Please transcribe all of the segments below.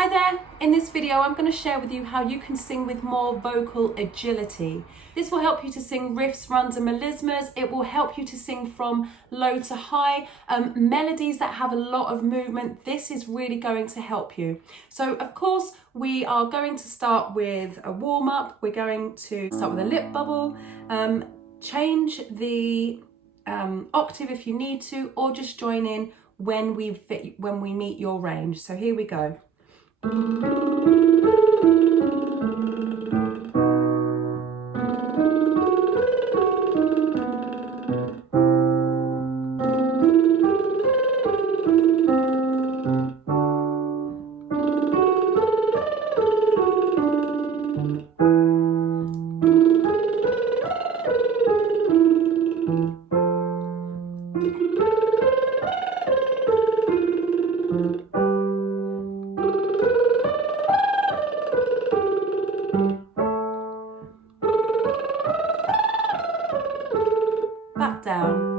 Hi there, in this video I'm going to share with you how you can sing with more vocal agility. This will help you to sing riffs, runs and melismas. It will help you to sing from low to high, melodies that have a lot of movement. This is really going to help you. So of course we are going to start with a warm-up. We're going to start with a lip bubble, change the octave if you need to, or just join in when we meet your range. So here we go. Back down.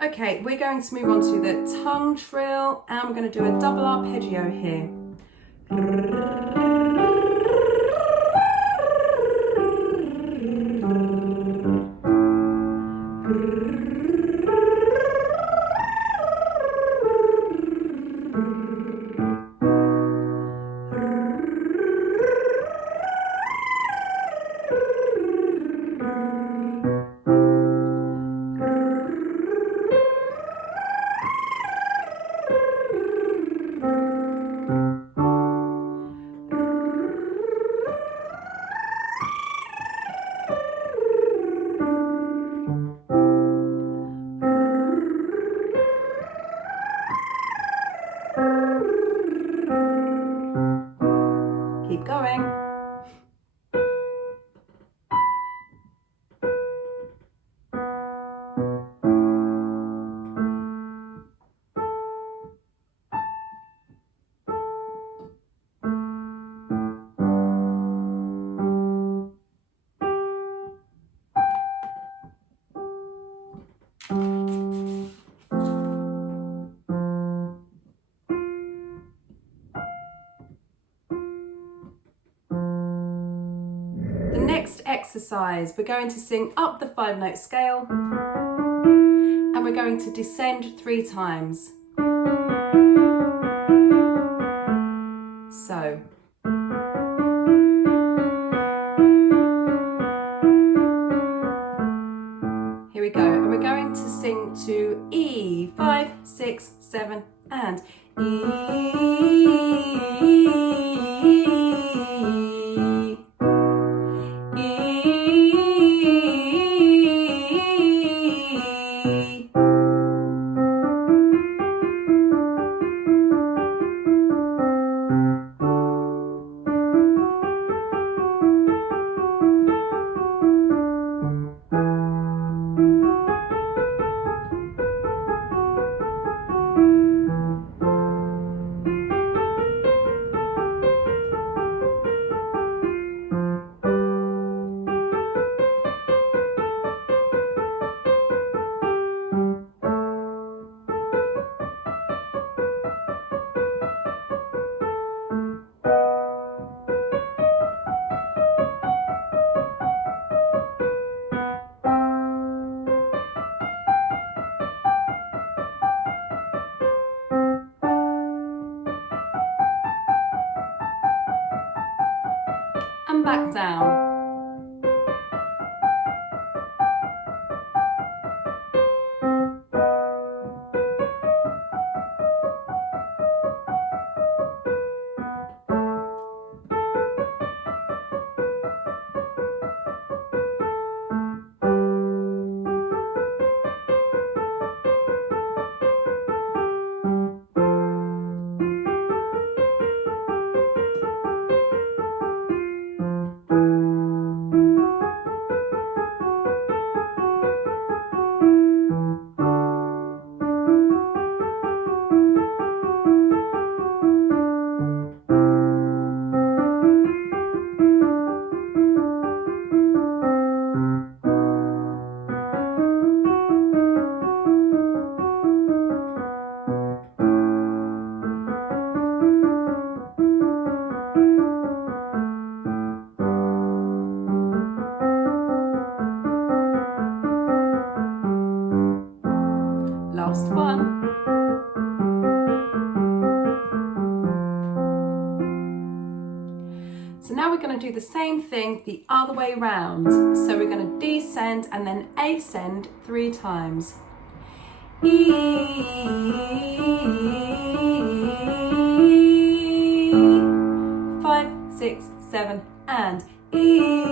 Okay, we're going to move on to the tongue trill, and we're going to do a double arpeggio here. Keep going. The next exercise, we're going to sing up the 5-note scale and we're going to descend 3 times. So. Here we go, and we're going to sing to E, 5, 6, 7, and E. And back down. we're going to do the same thing the other way round. So we're going to descend and then ascend 3 times. E, 5, 6, 7, and E.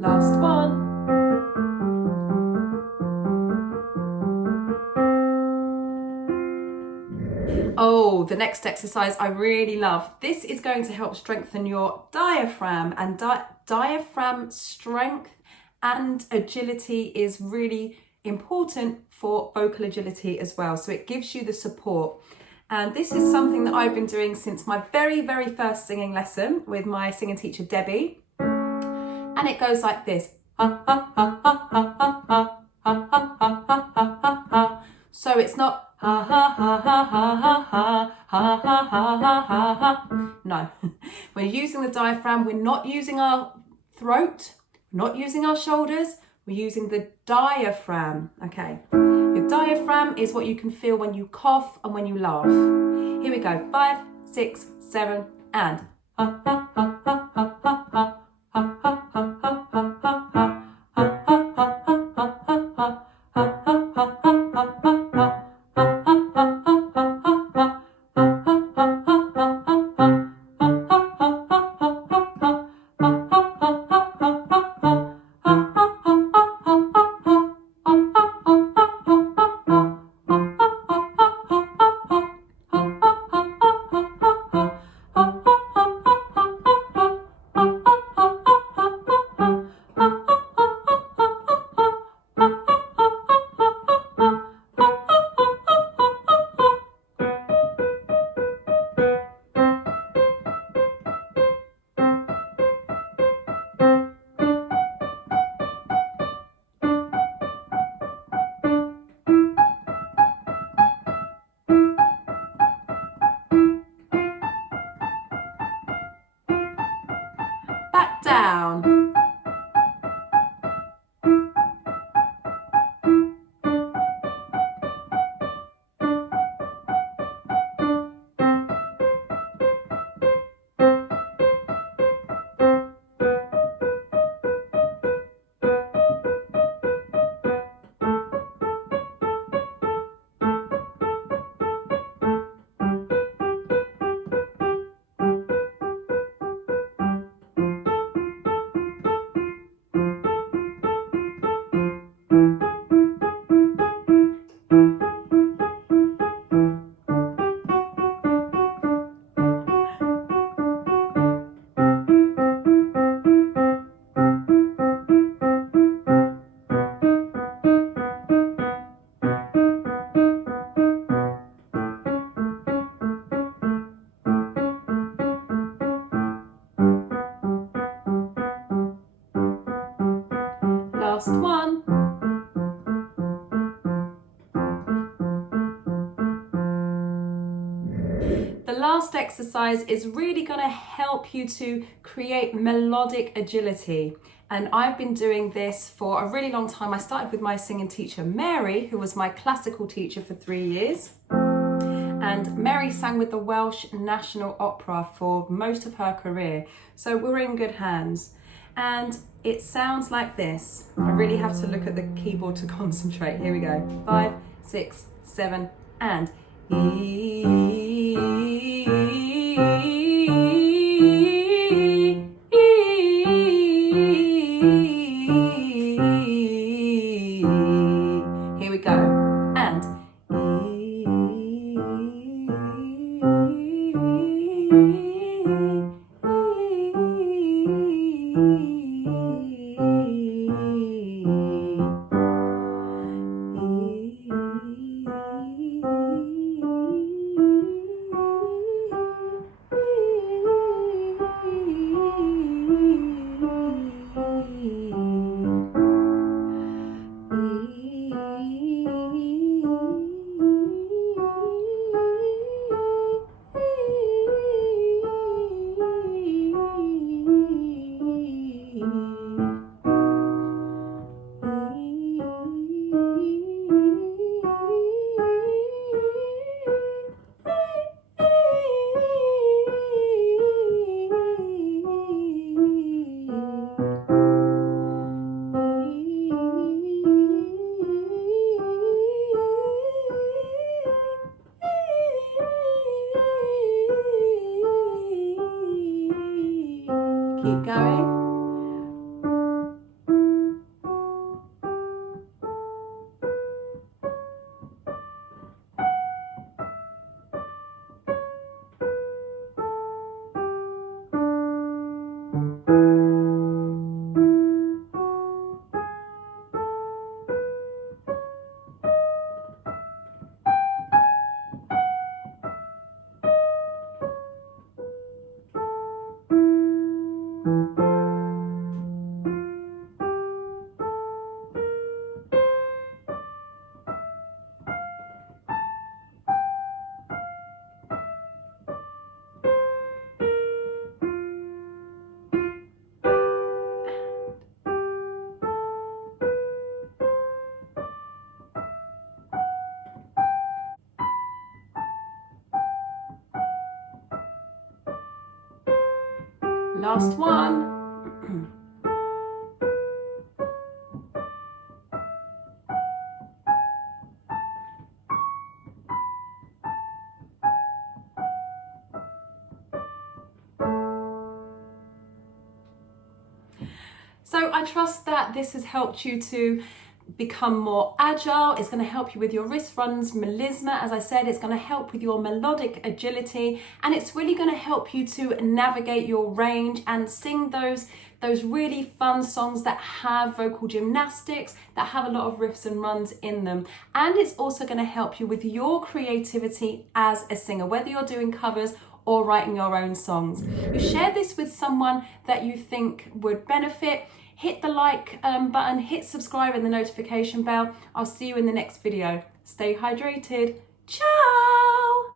Last one. Oh, the next exercise I really love. This is going to help strengthen your diaphragm, and diaphragm strength and agility is really important for vocal agility as well. So it gives you the support. And this is something that I've been doing since my very, very first singing lesson with my singing teacher, Debbie. And it goes like this. So it's not ha ha ha ha ha ha ha ha ha ha ha ha. No, we're using the diaphragm. We're not using our throat, not using our shoulders. We're using the diaphragm. Okay, your diaphragm is what you can feel when you cough and when you laugh. Here we go. 5, 6, 7, and ha ha ha ha ha ha ha. Back down. Last one. The last exercise is really going to help you to create melodic agility. And I've been doing this for a really long time. I started with my singing teacher, Mary, who was my classical teacher for 3 years. And Mary sang with the Welsh National Opera for most of her career. So we're in good hands. And it sounds like this. I really have to look at the keyboard to concentrate. Here we go. 5, 6, 7, and Here we go. And keep going. Last one. So I trust that this has helped you to become more agile. It's going to help you with your wrist runs, melisma. As I said, it's going to help with your melodic agility, and it's really going to help you to navigate your range and sing those really fun songs that have vocal gymnastics, that have a lot of riffs and runs in them. And it's also going to help you with your creativity as a singer, whether you're doing covers or writing your own songs. You share this with someone that you think would benefit. Hit the like button, hit subscribe and the notification bell. I'll see you in the next video. Stay hydrated. Ciao!